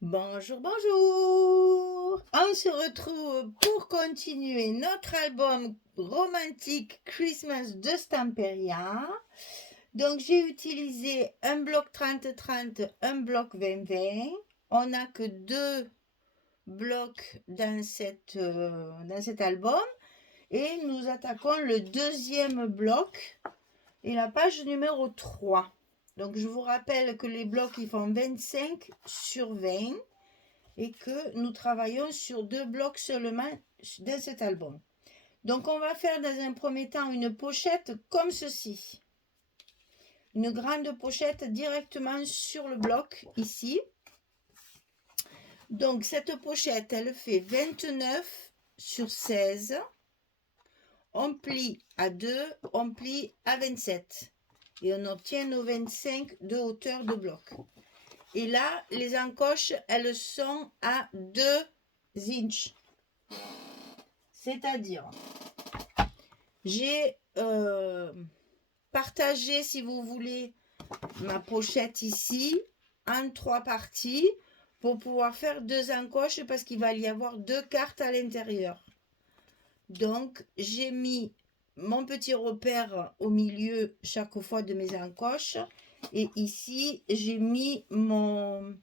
Bonjour, bonjour! On se retrouve pour continuer notre album romantique Christmas de Stamperia. Donc, j'ai utilisé un bloc 30-30, un bloc 20-20. On n'a que deux blocs dans cet album. Et nous attaquons le deuxième bloc et la page numéro 3. Donc, je vous rappelle que les blocs, ils font 25 sur 20 et que nous travaillons sur deux blocs seulement dans cet album. Donc, on va faire dans un premier temps une pochette comme ceci. Une grande pochette directement sur le bloc, ici. Donc, cette pochette, elle fait 29 sur 16. On plie à 2, on plie à 27. Et on obtient nos 25 de hauteur de bloc. Et là, les encoches, elles sont à 2 inches. C'est-à-dire, j'ai partagé, si vous voulez, ma pochette ici en 3 parties pour pouvoir faire 2 encoches parce qu'il va y avoir 2 cartes à l'intérieur. Donc, j'ai mis mon petit repère au milieu chaque fois de mes encoches. Et ici, j'ai mis mon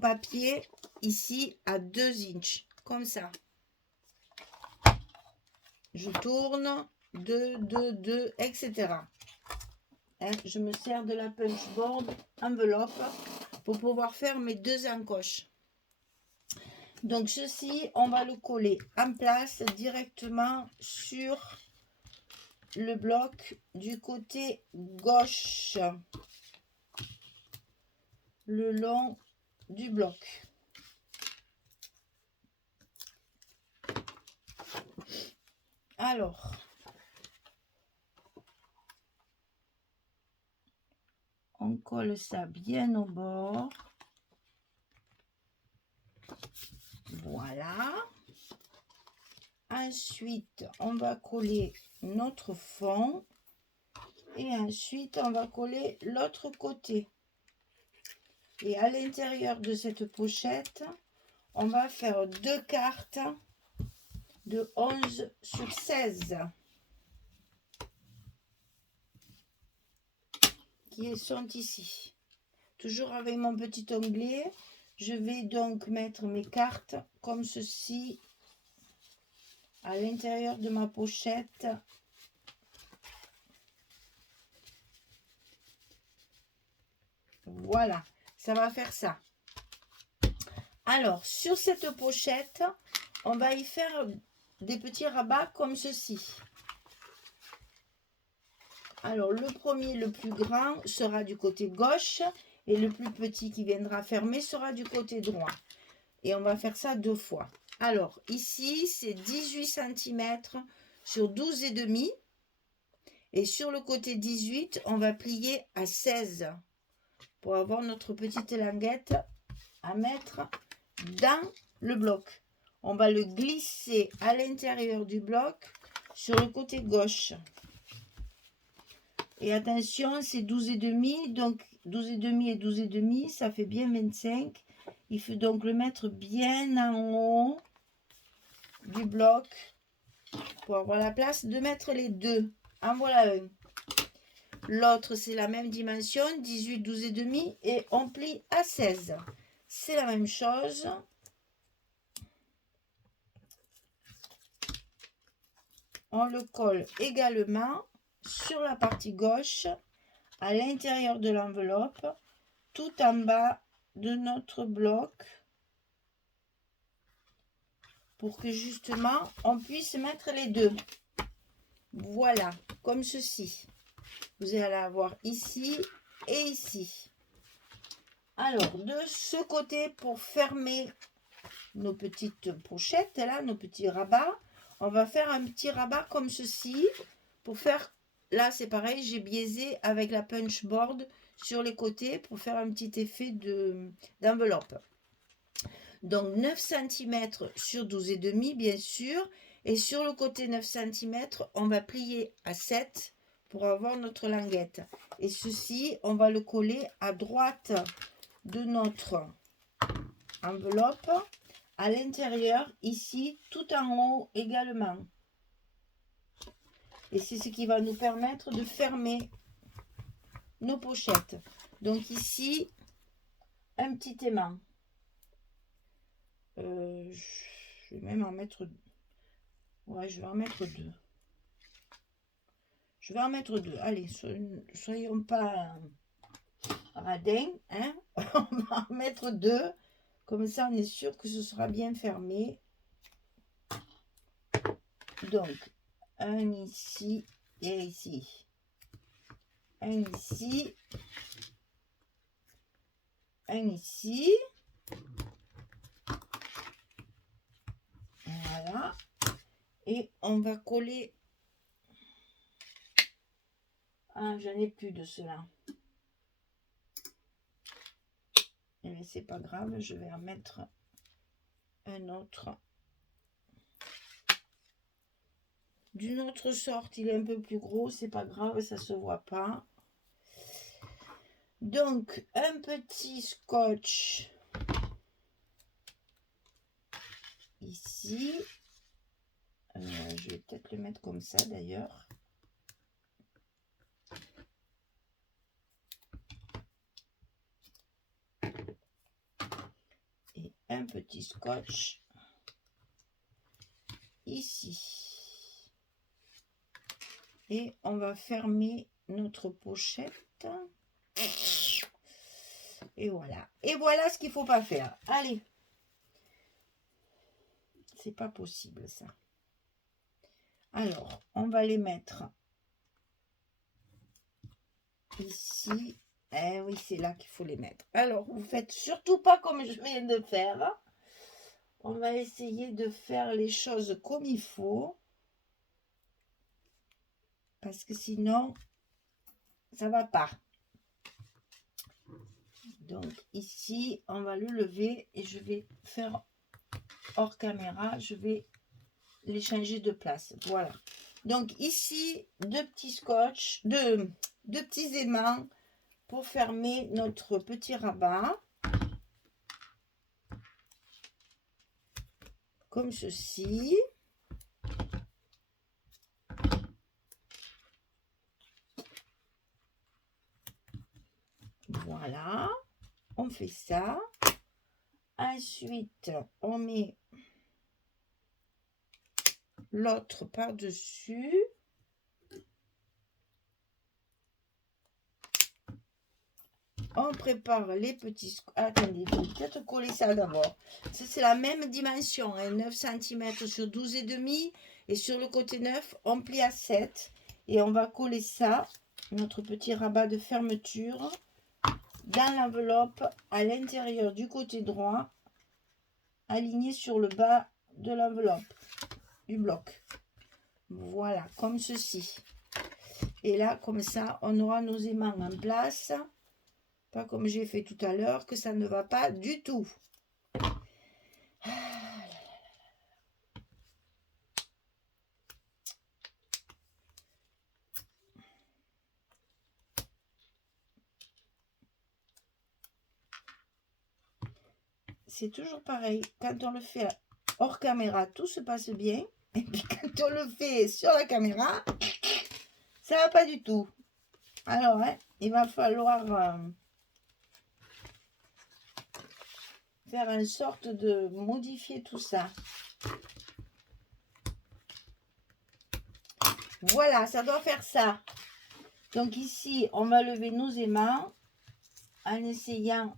papier ici à 2 inches, comme ça. Je tourne, 2, 2, 2, etc. Hein, je me sers de la punchboard enveloppe pour pouvoir faire mes 2 encoches. Donc ceci, on va le coller en place directement sur le bloc du côté gauche, le long du bloc. Alors, on colle ça bien au bord. Voilà. Ensuite, on va coller notre fond. Et ensuite, on va coller l'autre côté. Et à l'intérieur de cette pochette, on va faire 2 cartes de 11 sur 16. Qui sont ici. Toujours avec mon petit onglet, je vais donc mettre mes cartes comme ceci à l'intérieur de ma pochette. Voilà, ça va faire ça. Alors, sur cette pochette, on va y faire des petits rabats comme ceci. Alors, le premier, le plus grand, sera du côté gauche et le plus petit qui viendra fermer sera du côté droit. Et on va faire ça 2 fois. Alors, ici, c'est 18 cm sur 12,5. Et sur le côté 18, on va plier à 16 pour avoir notre petite languette à mettre dans le bloc. On va le glisser à l'intérieur du bloc sur le côté gauche. Et attention, c'est 12,5, donc 12,5 et 12,5, ça fait bien 25. Il faut donc le mettre bien en haut du bloc pour avoir la place de mettre les deux. En voilà un. L'autre, c'est la même dimension, 18, 12,5, et on plie à 16. C'est la même chose. On le colle également sur la partie gauche, à l'intérieur de l'enveloppe, tout en bas de notre bloc, pour que justement on puisse mettre les deux. Voilà, comme ceci. Vous allez avoir ici et ici. Alors, de ce côté, pour fermer nos petites pochettes, là, nos petits rabats, on va faire un petit rabat comme ceci. Pour faire, là c'est pareil, j'ai biaisé avec la punchboard sur les côtés pour faire un petit effet d'enveloppe. Donc 9 cm sur 12,5 bien sûr. Et sur le côté 9 cm, on va plier à 7 pour avoir notre languette. Et ceci, on va le coller à droite de notre enveloppe à l'intérieur, ici, tout en haut également. Et c'est ce qui va nous permettre de fermer nos pochettes. Donc ici, un petit aimant. Je vais même en mettre... Ouais, je vais en mettre deux. Je vais en mettre deux. Allez, soyons pas radins, hein. On va en mettre deux. Comme ça, on est sûr que ce sera bien fermé. Donc, un ici et ici. Un ici. Un ici. Voilà. Et on va coller. Ah, j'en ai plus de cela. Mais c'est pas grave, je vais en mettre un autre. D'une autre sorte, il est un peu plus gros, c'est pas grave, ça se voit pas. Donc, un petit scotch ici. Je vais peut-être le mettre comme ça d'ailleurs. Et un petit scotch ici. Et on va fermer notre pochette. Et voilà. Et voilà ce qu'il ne faut pas faire. Allez. C'est pas possible ça. Alors, on va les mettre ici. Eh oui, c'est là qu'il faut les mettre. Alors, vous faites surtout pas comme je viens de faire. On va essayer de faire les choses comme il faut. Parce que sinon, ça va pas. Donc ici, on va le lever et je vais faire hors caméra. Je vais les changer de place. Voilà. Donc ici, deux petits scotch, deux petits aimants pour fermer notre petit rabat. Comme ceci. Voilà. On fait ça. Ensuite, on met l'autre par-dessus. On prépare les petits... Attendez, je vais peut-être coller ça d'abord. Ça, c'est la même dimension, hein, 9 cm sur 12,5. Et sur le côté 9, on plie à 7. Et on va coller ça, notre petit rabat de fermeture, dans l'enveloppe, à l'intérieur du côté droit, aligné sur le bas de l'enveloppe, du bloc. Voilà, comme ceci. Et là, comme ça, on aura nos aimants en place. Pas comme j'ai fait tout à l'heure, que ça ne va pas du tout. C'est toujours pareil. Quand on le fait hors caméra, tout se passe bien. Et puis quand on le fait sur la caméra, ça va pas du tout. Alors, hein, il va falloir faire une sorte de modifier tout ça. Voilà, ça doit faire ça. Donc ici, on va lever nos aimants en essayant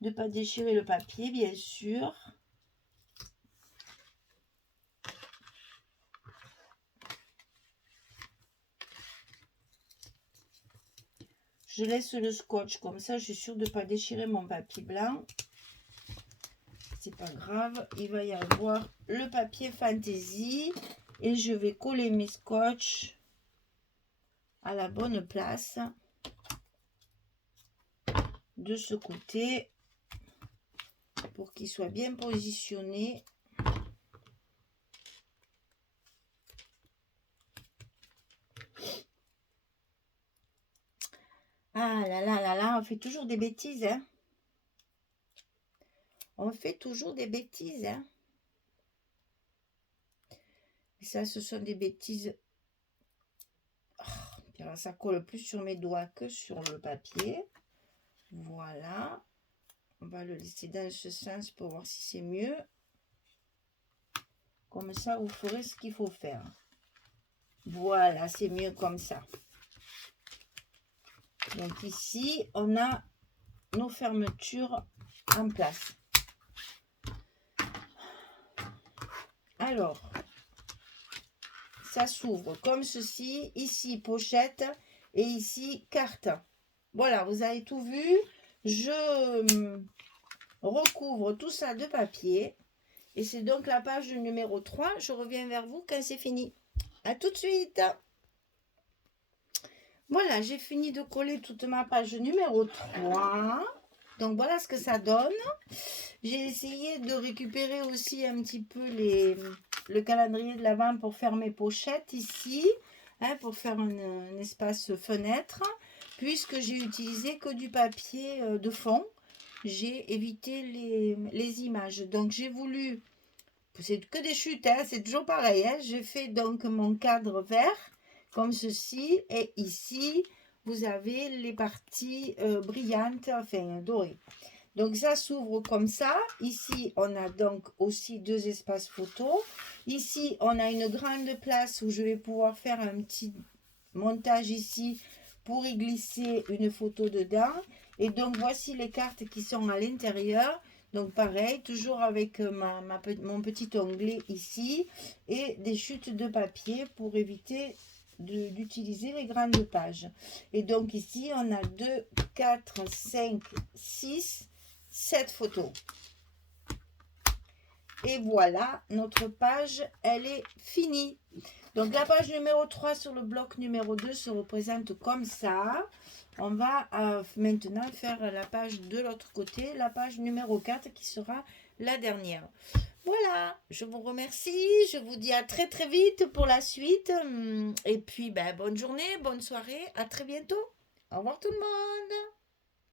de ne pas déchirer le papier, bien sûr. Je laisse le scotch comme ça, je suis sûre de ne pas déchirer mon papier blanc. C'est pas grave, il va y avoir le papier fantaisie et je vais coller mes scotch à la bonne place de ce côté pour qu'il soit bien positionné. Ah là là là là, on fait toujours des bêtises, hein. On fait toujours des bêtises, hein. Et ça, ce sont des bêtises. Oh, puis alors, ça colle plus sur mes doigts que sur le papier. Voilà. On va le laisser dans ce sens pour voir si c'est mieux. Comme ça, vous ferez ce qu'il faut faire. Voilà, c'est mieux comme ça. Donc ici, on a nos fermetures en place. Alors, ça s'ouvre comme ceci. Ici, pochette et ici, carte. Voilà, vous avez tout vu. Je recouvre tout ça de papier. Et c'est donc la page numéro 3. Je reviens vers vous quand c'est fini. À tout de suite. Voilà, j'ai fini de coller toute ma page numéro 3. Donc voilà ce que ça donne. J'ai essayé de récupérer aussi un petit peu le calendrier de l'Avent pour faire mes pochettes ici. Hein, pour faire un espace fenêtre. Puisque j'ai utilisé que du papier de fond. J'ai évité les images. Donc j'ai voulu... C'est que des chutes, hein, c'est toujours pareil. Hein. J'ai fait donc mon cadre vert comme ceci. Et ici, vous avez les parties brillantes, enfin dorées. Donc ça s'ouvre comme ça. Ici, on a donc aussi 2 espaces photo. Ici, on a une grande place où je vais pouvoir faire un petit montage ici pour y glisser une photo dedans. Et donc, voici les cartes qui sont à l'intérieur. Donc, pareil, toujours avec mon petit onglet ici. Et des chutes de papier pour éviter d'utiliser les grandes pages. Et donc, ici, on a 2, 4, 5, 6, 7 photos. Et voilà, notre page, elle est finie. Donc, la page numéro 3 sur le bloc numéro 2 se représente comme ça. On va maintenant faire la page de l'autre côté, la page numéro 4 qui sera la dernière. Voilà, je vous remercie. Je vous dis à très très vite pour la suite. Et puis, bonne journée, bonne soirée. À très bientôt. Au revoir tout le monde.